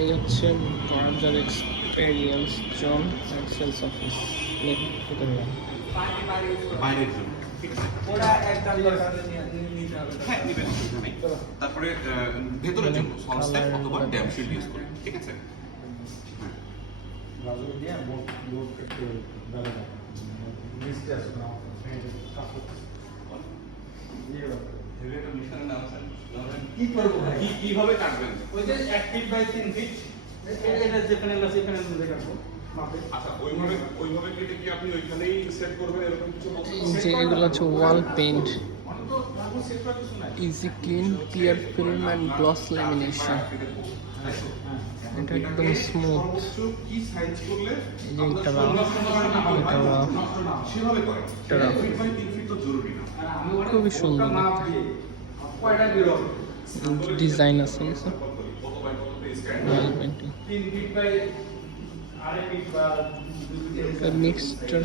এই হচ্ছে browser experience zone sales office ভিতরে বাইরের জন্য ঠিক আছে হ্যাঁ নিবেন অসুবিধা নেই তারপরে ভেতরের জন্য সল স্টেপ অথবা ড্যাম শিল্ড ইউজ করুন ঠিক আছে কিভাবে কাটবেন ওই যে 1 ফিট বাই 3 ফিট এটা যে প্যানেল আছে প্যানেল দিয়ে কাটবো মাপে আচ্ছা ওইভাবে কেটে কি আপনি ওইখানেই সেট করবেন এরকম কিছু যে এগুলো হচ্ছে wall paint easy clean clear film and gloss lamination এটা একদম স্মুথ কি সাইজ করলে এই যে এটা রাফ সেভাবে করেন এটা রাফ 1 ফিট বাই 3 ফিট তো জরুরি না খুবই সুন্দর কয়টা বের হবে ডিজাইন আছে কিছু ওয়াল পেইন্টিং 3 ফিট বাই আড়াই ফিট বা 2 ফিট মিক্সচার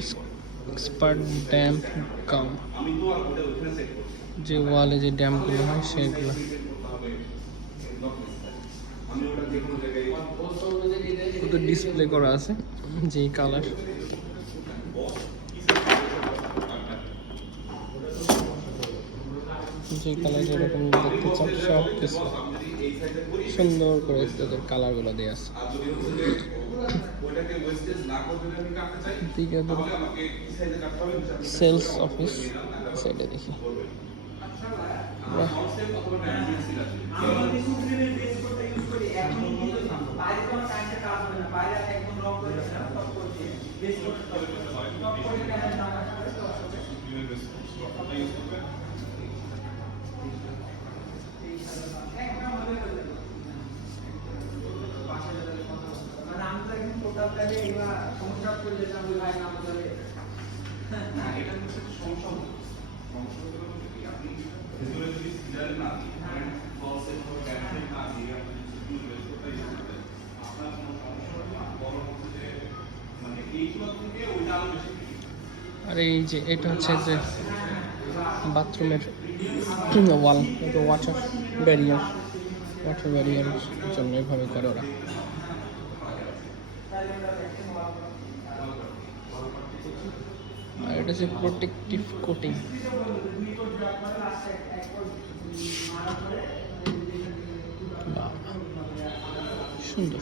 এক্সপার্ট ড্যাম্প গাম আমি তো আর ওটা ওখানে সেট করছি যে ওয়ালে যে ড্যাম্পগুলো হয় সেগুলো আমি ওটা যে কোনো জায়গায় ওটা ডিসপ্লে করা আছে যেই কালার যে কালার যেরকম দেখতে চাপ সব কিছু সুন্দর করে তাদের কালারগুলো দেওয়া আছে ওটাকে ওয়েস্টেজ না করতে যদি আমি কাটতে চাই দিকে তাহলে আমাকে কি সাইজে কাটতে হবে সেলস অফিস সাইডে দেখি বাহ আমরা কিছু দিনের বেস করতে ইউজ করি এখন কিন্তু বাইরে কোনো কারেন্টে কাজ হবে না বাইরে একদম রং করে দেয় সব করতে বেস করতে হবে সব করে কারেন্ট না আসলে তো আসলে একদম ভালো করে দেব পাশে যাবে মানে আমরা একদম টোটালটাকে এগুলা সমস্যা করে দিলাম ওই ভাই নাম ধরে না এটা হচ্ছে সমস্যা হলো সমস্যা হলো কি আপনি ভিতরে যদি সিলার না দিই ফলসে কোনো ক্যান্সেল না দিই আপনি যদি ইউজ করতে চান আপনার কোনো সমস্যা হবে না বড় হচ্ছে যে মানে এইগুলো থেকে ওইটা আরো বেশি আর এই যে এটা হচ্ছে যে বাথরুমের ওয়াল ওয়াটার ব্যারিয়ারের জন্য এভাবে করে ওরা আর এটা হচ্ছে প্রোটেক্টিভ কোটিং সুন্দর